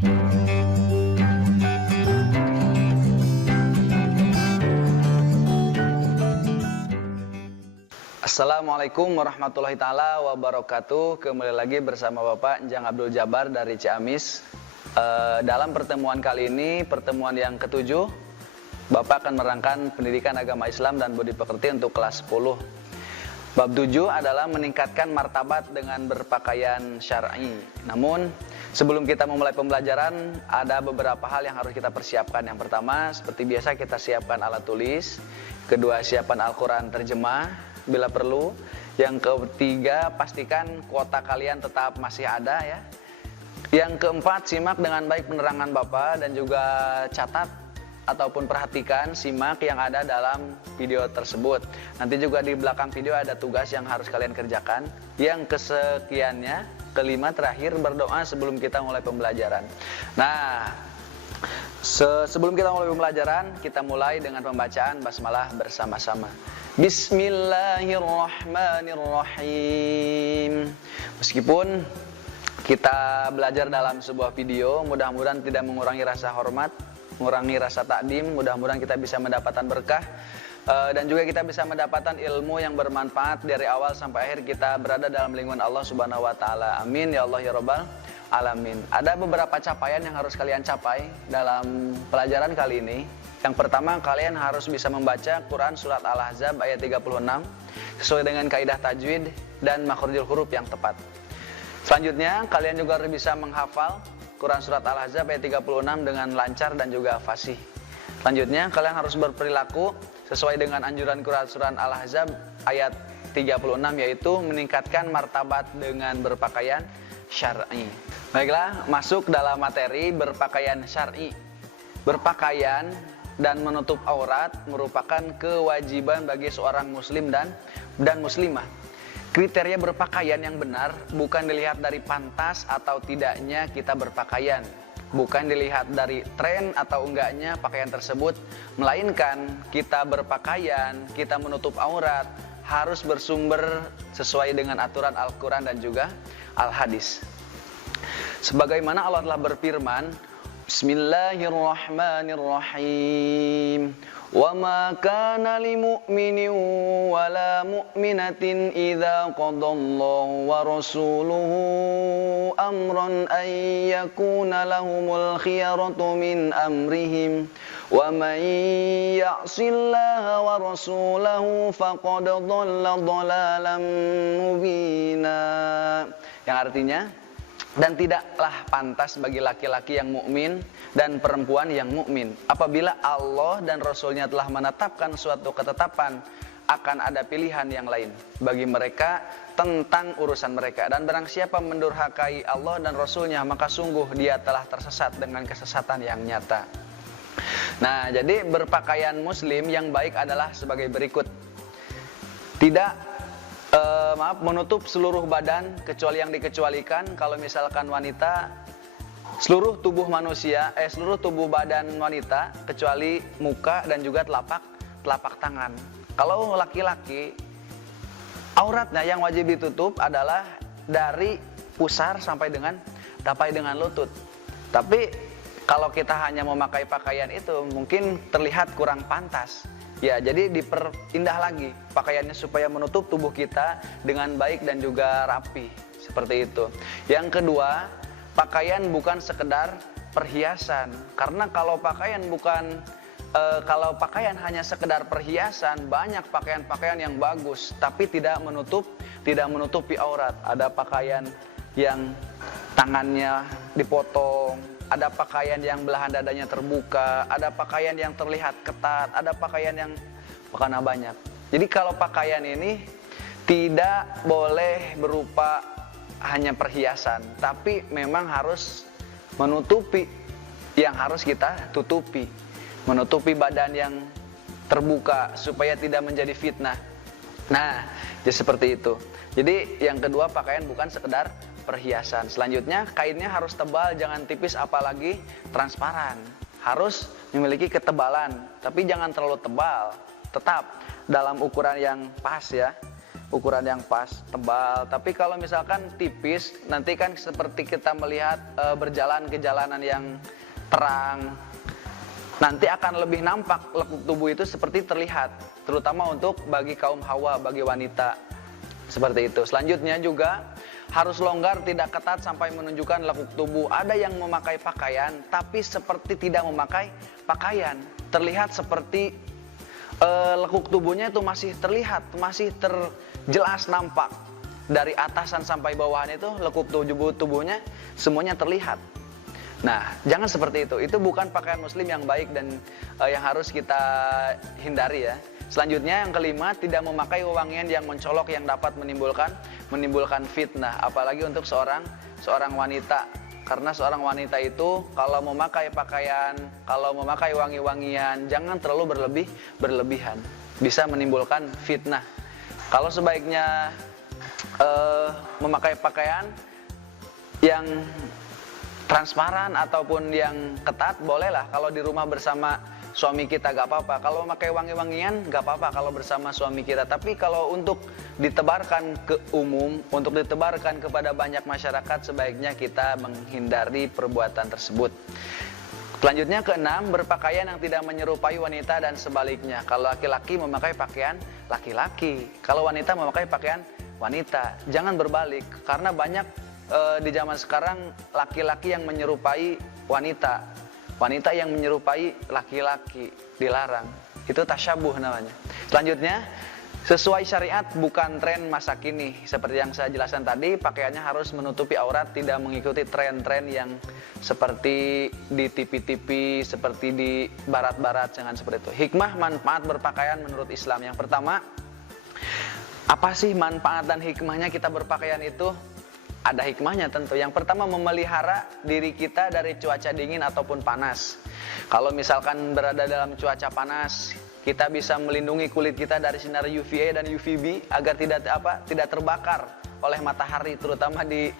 Assalamualaikum warahmatullahi taala wabarakatuh. Kembali lagi bersama Bapak Njang Abdul Jabar dari Ciamis. Dalam pertemuan kali ini, pertemuan yang ke-7, Bapak akan menerangkan pendidikan agama Islam dan budi pekerti untuk kelas 10. Bab 7 adalah meningkatkan martabat dengan berpakaian syar'i. Namun, sebelum kita memulai pembelajaran, ada beberapa hal yang harus kita persiapkan. Yang pertama, seperti biasa kita siapkan alat tulis. Kedua, siapkan Al-Quran terjemah bila perlu. Yang ketiga, pastikan kuota kalian tetap masih ada ya. Yang keempat, simak dengan baik penerangan Bapak dan juga catat ataupun perhatikan, simak yang ada dalam video tersebut. Nanti juga di belakang video ada tugas yang harus kalian kerjakan. Yang kesekiannya, kelima terakhir, berdoa sebelum kita mulai pembelajaran. Nah, sebelum kita mulai pembelajaran, kita mulai dengan pembacaan basmalah bersama-sama. Bismillahirrahmanirrahim. Meskipun kita belajar dalam sebuah video, mudah-mudahan tidak mengurangi rasa hormat, mengurangi rasa takdim. Mudah-mudahan kita bisa mendapatkan berkah dan juga kita bisa mendapatkan ilmu yang bermanfaat dari awal sampai akhir kita berada dalam lingkungan Allah Subhanahu wa taala. Amin ya Allah ya rabbal alamin. Ada beberapa capaian yang harus kalian capai dalam pelajaran kali ini. Yang pertama, kalian harus bisa membaca Quran Surat Al-Ahzab ayat 36 sesuai dengan kaidah tajwid dan makhrijul huruf yang tepat. Selanjutnya, kalian juga harus bisa menghafal Quran Surat Al-Ahzab ayat 36 dengan lancar dan juga fasih. Selanjutnya, kalian harus berperilaku sesuai dengan anjuran Quran Surat Al-Ahzab ayat 36, yaitu meningkatkan martabat dengan berpakaian syar'i. Baiklah, masuk dalam materi berpakaian syar'i. Berpakaian dan menutup aurat merupakan kewajiban bagi seorang muslim dan muslimah. Kriteria berpakaian yang benar bukan dilihat dari pantas atau tidaknya kita berpakaian, bukan dilihat dari tren atau enggaknya pakaian tersebut, melainkan kita berpakaian, kita menutup aurat harus bersumber sesuai dengan aturan Al-Quran dan juga Al-Hadis. Sebagaimana Allah telah berfirman, Bismillahirrahmanirrahim. Wa ma kana lil mu'minin wa la mu'minatin idza qadallahu wa rasuluhu amran ay yakuna lahumul khiyaratu min amrihim wa man ya'sillaha wa rasulahu faqad dhalla dhalalan mubina. Yang artinya, dan tidaklah pantas bagi laki-laki yang mukmin dan perempuan yang mukmin apabila Allah dan Rasulnya telah menetapkan suatu ketetapan akan ada pilihan yang lain bagi mereka tentang urusan mereka, dan barang siapa mendurhakai Allah dan Rasulnya maka sungguh dia telah tersesat dengan kesesatan yang nyata. Nah, jadi berpakaian muslim yang baik adalah sebagai berikut. Tidak menutup seluruh badan kecuali yang dikecualikan. Kalau misalkan wanita, seluruh tubuh manusia, seluruh tubuh badan wanita kecuali muka dan juga telapak tangan. Kalau laki-laki, auratnya yang wajib ditutup adalah dari pusar sampai dengan lutut. Tapi kalau kita hanya memakai pakaian itu mungkin terlihat kurang pantas. Ya, jadi diperindah lagi pakaiannya supaya menutup tubuh kita dengan baik dan juga rapi, seperti itu. Yang kedua, pakaian bukan sekedar perhiasan. Karena kalau pakaian hanya sekedar perhiasan, banyak pakaian-pakaian yang bagus tapi tidak menutupi aurat. Ada pakaian yang tangannya dipotong, ada pakaian yang belahan dadanya terbuka, ada pakaian yang terlihat ketat, ada pakaian yang banyak. Jadi kalau pakaian ini tidak boleh berupa hanya perhiasan, tapi memang harus menutupi yang harus kita tutupi. Menutupi badan yang terbuka supaya tidak menjadi fitnah. Nah, jadi seperti itu. Jadi yang kedua, pakaian bukan sekedar perhiasan. Selanjutnya, kainnya harus tebal, jangan tipis apalagi transparan. Harus memiliki ketebalan, tapi jangan terlalu tebal. Tetap dalam ukuran yang pas ya. ukuran yang pas, tebal. Tapi kalau misalkan tipis, nanti kan seperti kita melihat berjalan ke jalanan yang terang, nanti akan lebih nampak lekuk tubuh itu seperti terlihat, terutama untuk bagi kaum hawa, bagi wanita. Seperti itu. Selanjutnya juga harus longgar, tidak ketat sampai menunjukkan lekuk tubuh. Ada yang memakai pakaian tapi seperti tidak memakai pakaian. Terlihat seperti lekuk tubuhnya itu masih terlihat, masih terjelas nampak. Dari atasan sampai bawahan itu lekuk tubuhnya semuanya terlihat. Nah, jangan seperti itu. Itu bukan pakaian muslim yang baik dan yang harus kita hindari ya. Selanjutnya yang kelima, tidak memakai wewangian yang mencolok yang dapat menimbulkan fitnah, apalagi untuk seorang wanita. Karena seorang wanita itu kalau memakai pakaian, kalau memakai wangi-wangian, jangan terlalu berlebihan, bisa menimbulkan fitnah. Kalau sebaiknya memakai pakaian yang transparan ataupun yang ketat, bolehlah. Kalau di rumah bersama suami kita gak apa-apa. Kalau memakai wangi-wangian gak apa-apa kalau bersama suami kita. Tapi kalau untuk ditebarkan ke umum, untuk ditebarkan kepada banyak masyarakat, sebaiknya kita menghindari perbuatan tersebut. Selanjutnya keenam, berpakaian yang tidak menyerupai wanita dan sebaliknya. Kalau laki-laki memakai pakaian laki-laki, kalau wanita memakai pakaian wanita. Jangan berbalik, karena banyak di zaman sekarang laki-laki yang menyerupai wanita, wanita yang menyerupai laki-laki, dilarang. Itu tasyabuh namanya. Selanjutnya, sesuai syariat bukan tren masa kini. Seperti yang saya jelaskan tadi, pakaiannya harus menutupi aurat, tidak mengikuti tren-tren yang seperti di TV-TV, seperti di barat-barat, jangan seperti itu. Hikmah manfaat berpakaian menurut Islam. Yang pertama, apa sih manfaat dan hikmahnya kita berpakaian itu? Ada hikmahnya tentu. Yang pertama, memelihara diri kita dari cuaca dingin ataupun panas. Kalau misalkan berada dalam cuaca panas, kita bisa melindungi kulit kita dari sinar UVA dan UVB agar tidak terbakar oleh matahari, terutama di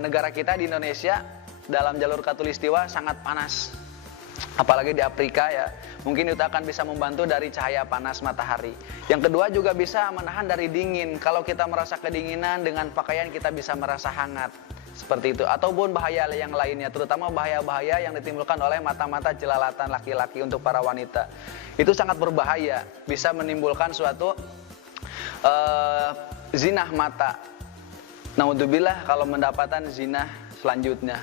negara kita di Indonesia, dalam jalur khatulistiwa sangat panas. Apalagi di Afrika ya, mungkin itu akan bisa membantu dari cahaya panas matahari. Yang kedua juga bisa menahan dari dingin. Kalau kita merasa kedinginan, dengan pakaian kita bisa merasa hangat. Seperti itu. Ataupun bahaya yang lainnya, terutama bahaya-bahaya yang ditimbulkan oleh mata-mata jelalatan laki-laki untuk para wanita. Itu sangat berbahaya, bisa menimbulkan suatu zinah mata. Naudzubillah kalau mendapatkan zinah selanjutnya.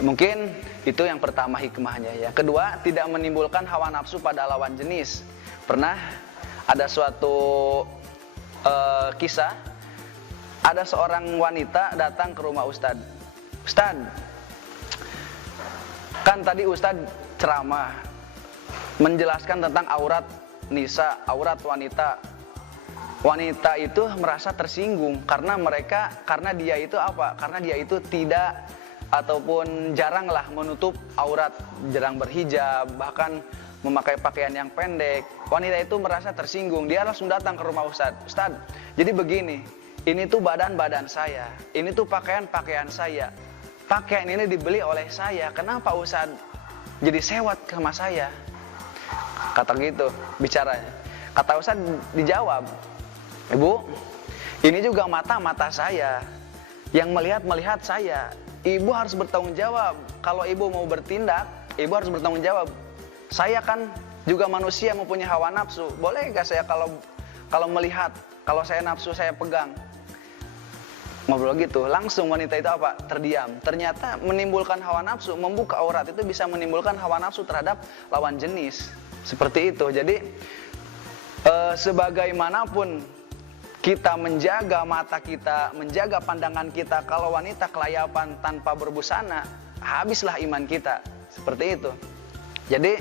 Mungkin itu yang pertama hikmahnya ya. Kedua, tidak menimbulkan hawa nafsu pada lawan jenis. Pernah ada suatu kisah, ada seorang wanita datang ke rumah Ustadz. Ustadz, kan tadi Ustadz ceramah menjelaskan tentang aurat nisa, aurat wanita. Wanita itu merasa tersinggung karena dia itu apa? Karena dia itu tidak ataupun jaranglah menutup aurat, jarang berhijab, bahkan memakai pakaian yang pendek. Wanita itu merasa tersinggung, dia langsung datang ke rumah Ustadz. Ustadz, jadi begini, ini tuh badan saya, ini tuh pakaian saya. Pakaian ini dibeli oleh saya, kenapa Ustadz jadi sewot ke rumah saya? Kata gitu bicaranya. Kata Ustadz dijawab, Ibu, ini juga mata saya yang melihat saya. Ibu harus bertanggung jawab. Kalau ibu mau bertindak, ibu harus bertanggung jawab. Saya kan juga manusia, mempunyai hawa nafsu. Boleh gak saya kalau melihat, kalau saya nafsu saya pegang? Ngobrol gitu. Langsung wanita itu apa? Terdiam. Ternyata menimbulkan hawa nafsu, membuka aurat itu bisa menimbulkan hawa nafsu terhadap lawan jenis. Seperti itu. Jadi sebagaimanapun kita menjaga mata kita, menjaga pandangan kita, kalau wanita kelayapan tanpa berbusana, habislah iman kita. Seperti itu. Jadi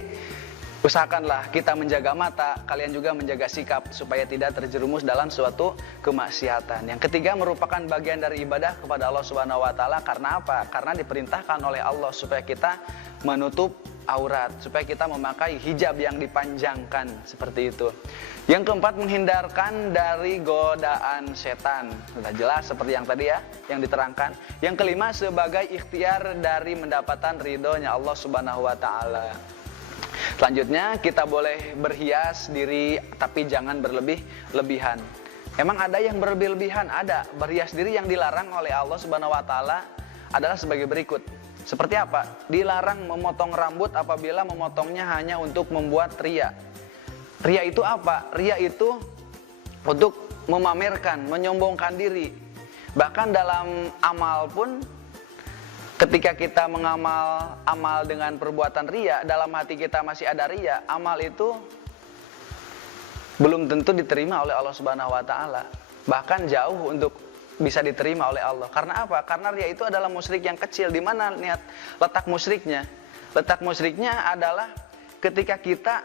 usahakanlah kita menjaga mata, kalian juga menjaga sikap supaya tidak terjerumus dalam suatu kemaksiatan. Yang ketiga, merupakan bagian dari ibadah kepada Allah Subhanahu wa taala. Karena apa? Karena diperintahkan oleh Allah supaya kita menutup aurat, supaya kita memakai hijab yang dipanjangkan, seperti itu. Yang keempat, menghindarkan dari godaan setan. Sudah jelas seperti yang tadi ya, yang diterangkan. Yang kelima, sebagai ikhtiar dari mendapatkan ridhonya Allah Subhanahu wa taala. Selanjutnya, kita boleh berhias diri tapi jangan berlebihan. Emang ada yang berlebih-lebihan? Ada. Berhias diri yang dilarang oleh Allah Subhanahu wa taala adalah sebagai berikut. Seperti apa? Dilarang memotong rambut apabila memotongnya hanya untuk membuat ria. Ria itu apa? Ria itu untuk memamerkan, menyombongkan diri. Bahkan dalam amal pun, ketika kita mengamal amal dengan perbuatan ria, dalam hati kita masih ada ria, amal itu belum tentu diterima oleh Allah Subhanahu wa taala. Bahkan jauh untuk bisa diterima oleh Allah. Karena apa? Karena ria itu adalah musyrik yang kecil. Di mana letak musyriknya? Letak musyriknya adalah ketika kita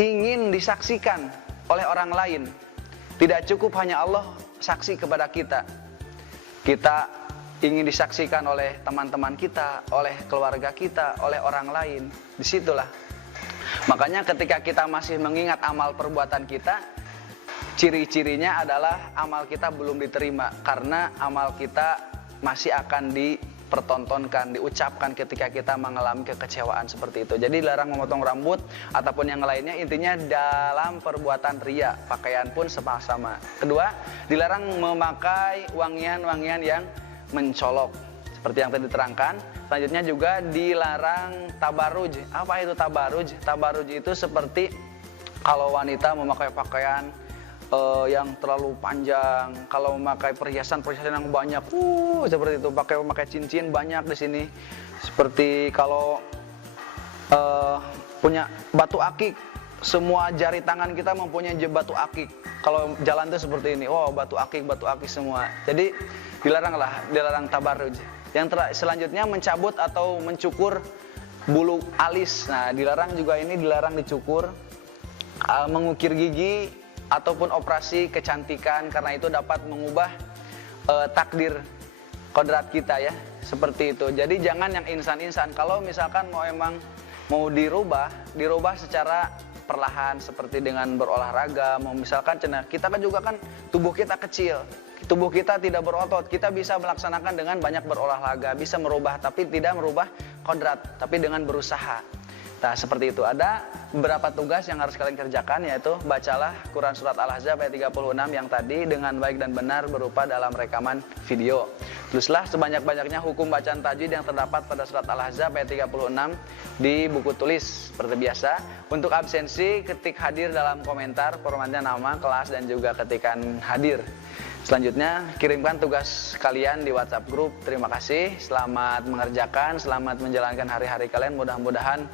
ingin disaksikan oleh orang lain. Tidak cukup hanya Allah saksi kepada kita. Kita ingin disaksikan oleh teman-teman kita, oleh keluarga kita, oleh orang lain. Disitulah. Makanya ketika kita masih mengingat amal perbuatan kita, ciri-cirinya adalah amal kita belum diterima. Karena amal kita masih akan dipertontonkan, diucapkan ketika kita mengalami kekecewaan seperti itu. Jadi dilarang memotong rambut ataupun yang lainnya, intinya dalam perbuatan ria. Pakaian pun sama-sama. Kedua, dilarang memakai wangian-wangian yang mencolok seperti yang tadi diterangkan. Selanjutnya juga dilarang tabaruj. Apa itu tabaruj? Tabaruj itu seperti kalau wanita memakai pakaian yang terlalu panjang, kalau memakai perhiasan-perhiasan yang banyak, seperti itu, pakai cincin banyak di sini. Seperti kalau punya batu akik, semua jari tangan kita mempunyai batu akik. Kalau jalan tuh seperti ini, batu akik semua. Jadi dilarang tabarruj. Yang selanjutnya mencabut atau mencukur bulu alis. Nah, dilarang juga ini, dilarang dicukur. Mengukir gigi ataupun operasi kecantikan, karena itu dapat mengubah takdir kodrat kita ya, seperti itu. Jadi jangan yang insan-insan. Kalau misalkan mau dirubah secara perlahan, seperti dengan berolahraga. Misalkan kita kan juga kan tubuh kita kecil, tubuh kita tidak berotot, kita bisa melaksanakan dengan banyak berolahraga, bisa merubah, tapi tidak merubah kodrat, tapi dengan berusaha. Nah, seperti itu. Ada beberapa tugas yang harus kalian kerjakan, yaitu bacalah Quran Surat Al-Ahzab ayat 36 yang tadi dengan baik dan benar berupa dalam rekaman video. Tulislah sebanyak-banyaknya hukum bacaan tajwid yang terdapat pada Surat Al-Ahzab ayat 36 di buku tulis. Seperti biasa, untuk absensi ketik hadir dalam komentar, formatnya nama, kelas, dan juga ketikan hadir. Selanjutnya, kirimkan tugas kalian di WhatsApp grup. Terima kasih, selamat mengerjakan, selamat menjalankan hari-hari kalian. Mudah-mudahan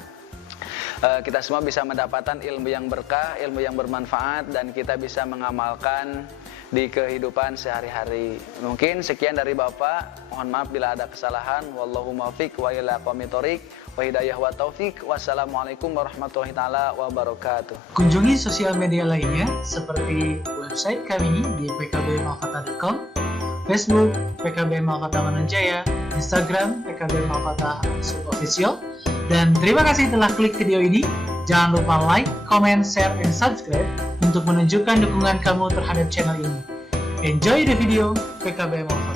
kita semua bisa mendapatkan ilmu yang berkah, ilmu yang bermanfaat, dan kita bisa mengamalkan di kehidupan sehari-hari. Mungkin sekian dari Bapak. Mohon maaf bila ada kesalahan. Wallahu muwaffiq wa ila aqwamit thoriq wa hidayah wa taufik. Wassalamualaikum warahmatullahi taala wabarakatuh. Kunjungi sosial media lainnya seperti website kami di pkbmalfata.com, Facebook PKB Malfata Mananjaya, Instagram PKB Malfata Official. Dan terima kasih telah klik video ini. Jangan lupa like, comment, share, dan subscribe untuk menunjukkan dukungan kamu terhadap channel ini. Enjoy the video, PKB Malfata.